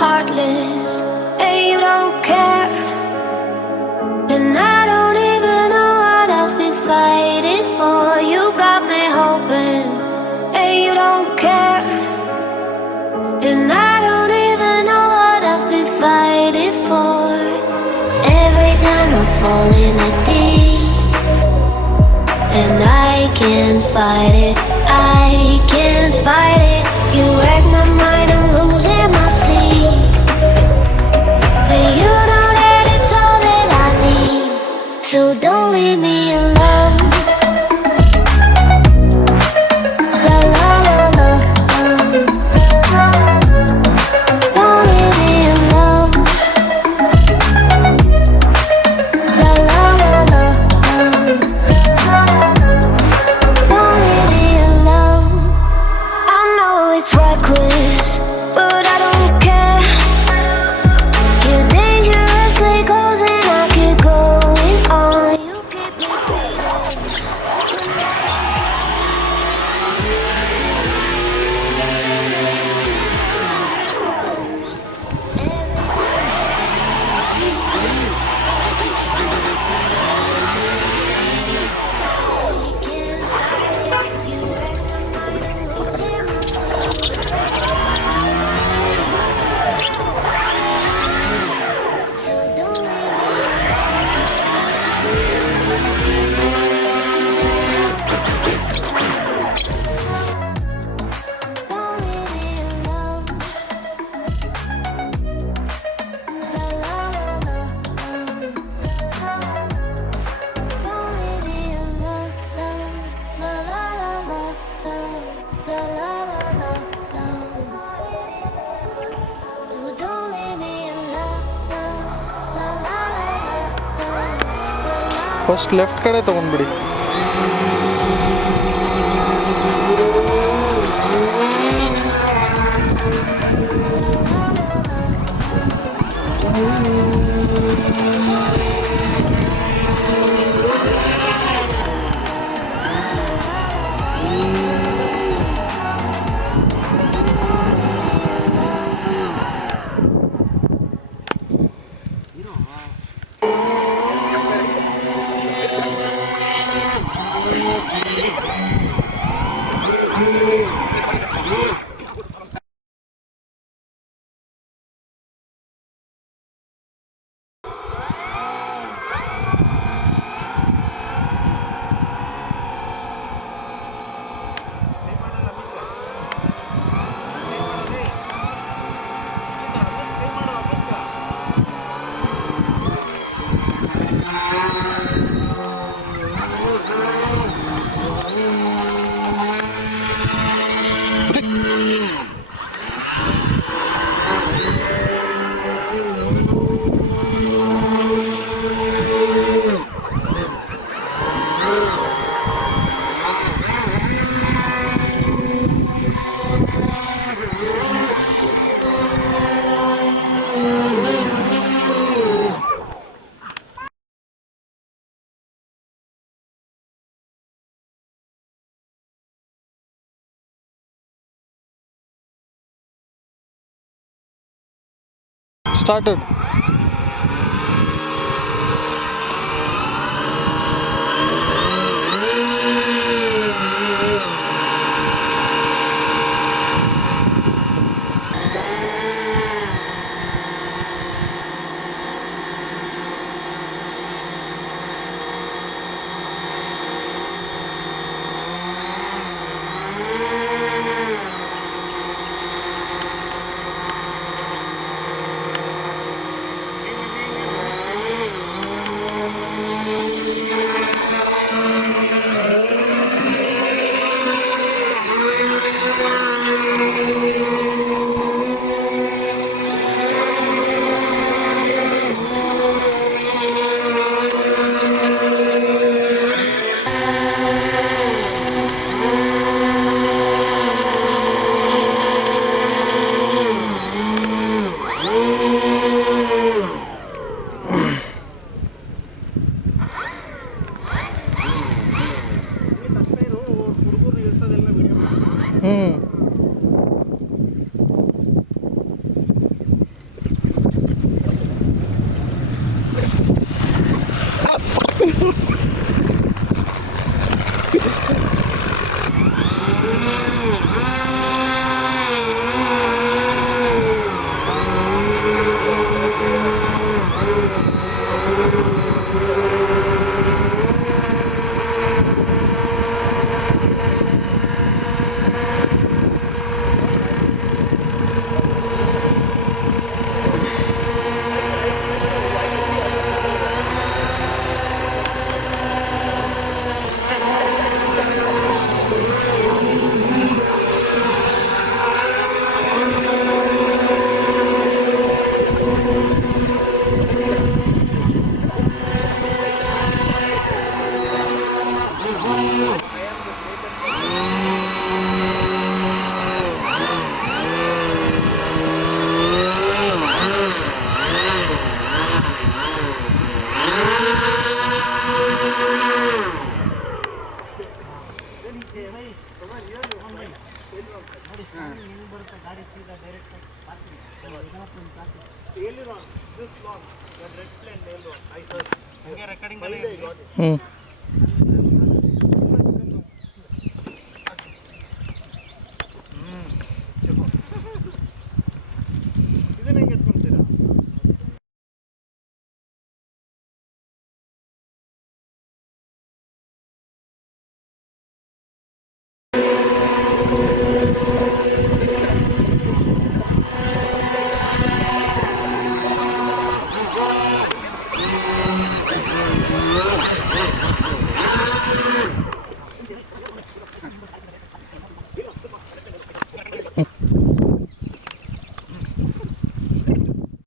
heartless, and you don't care. And I don't even know what I've been fighting for. You got me hoping, and you don't care. And I don't even know what I've been fighting for. Every time I fall in the deep, and I can't fight it, I can't fight it. You wreck my mind, I'm losing my sleep. And you know that it's all that I need, so don't leave me alone. La la la la, don't leave me alone. La la la la, don't leave me alone. I know it's reckless, but I don't care. You're dangerously close and I keep going on. You keep me first left ಕಡೆ ತೊಗೊಂಡ್ಬಿಡಿ. Started. ಹ್ಞೂ